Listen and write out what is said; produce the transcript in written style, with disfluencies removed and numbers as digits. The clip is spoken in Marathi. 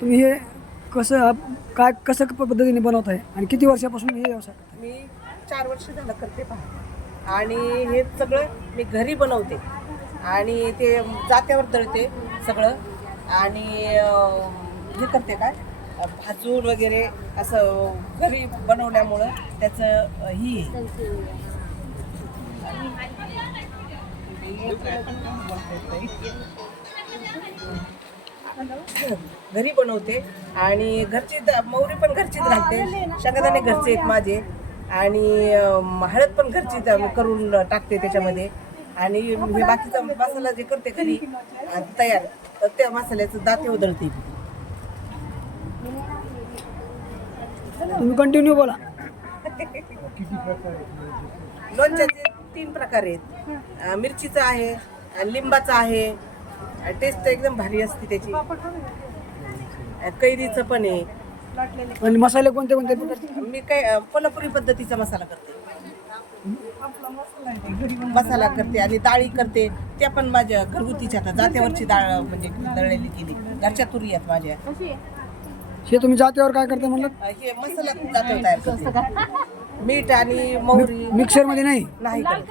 तुम्ही हे कसं पद्धतीने बनवत आहे आणि किती वर्षापासून हे व्यवसाय करताय? मी 4 वर्ष झालं करते पहा आणि हे सगळं मी घरी बनवते आणि ते जात्यावर दळते सगळं आणि हे करते काय भाजून वगैरे असं घरी बनवल्यामुळं त्याचं ही घरी बनवते आणि घरची मोहरी पण घरचीच घालते, शेंगदाणे घरचे आहेत माझे आणि हळद पण घरची करून टाकते त्याच्यामध्ये आणि हे बाकीचा मसाला जे करते घरी तयार तर त्या मसाल्याचं दाते उधळते. तुम्ही कंटिन्यू बोला. लोणच्याचे 3 प्रकार आहेत, मिरचीचं आहे, लिंबाचं आहे, टेस्ट एकदम भारी असते त्याची, कैरीचं पण आहे. आणि मसाले कोणते कोणते प्रकारचे? मी काय कोल्हापुरी पद्धतीचा मसाला करते, मसाला करते आणि डाळी करते. त्या पण माझ्या घरगुतीच्या आता जात्यावरची डाळ म्हणजे दळलेली केली, घरच्या तुरी आहेत माझ्या. हे तुम्ही जात्यावर काय करता म्हणलं? हे मसाला जात्यावर तयार करते, मीठ आणि मोहरी मिक्सर मध्ये नाही? नाही करत.